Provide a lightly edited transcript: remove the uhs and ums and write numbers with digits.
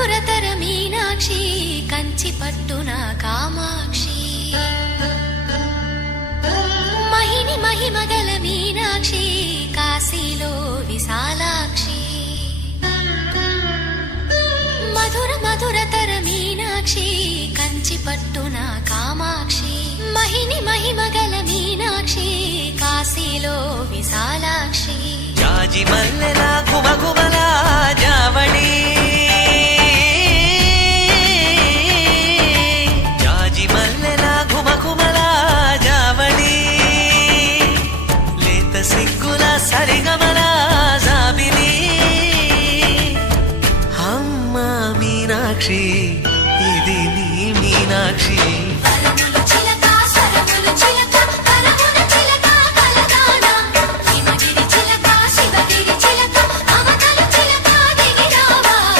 మధురతర మీనాక్షి కంచి పట్టున కామాక్షి మహిని మహిమగల మీనాక్షి కాశీలో విశాలాక్షి మధుర మధురతర మీనాక్షి కంచి పట్టున కామాక్షి మహిని మహిమగల మీనాక్షి కాశీలో విశాలాక్షి జాజి మల్లెల గుమగుమల జావళి జాజి మల్లెల గుమగుమల జావళి లేత సిగ్గుల సరిగమల జాబిలి అమ్మ మీనాక్షి ఇది నీ మీనాక్షి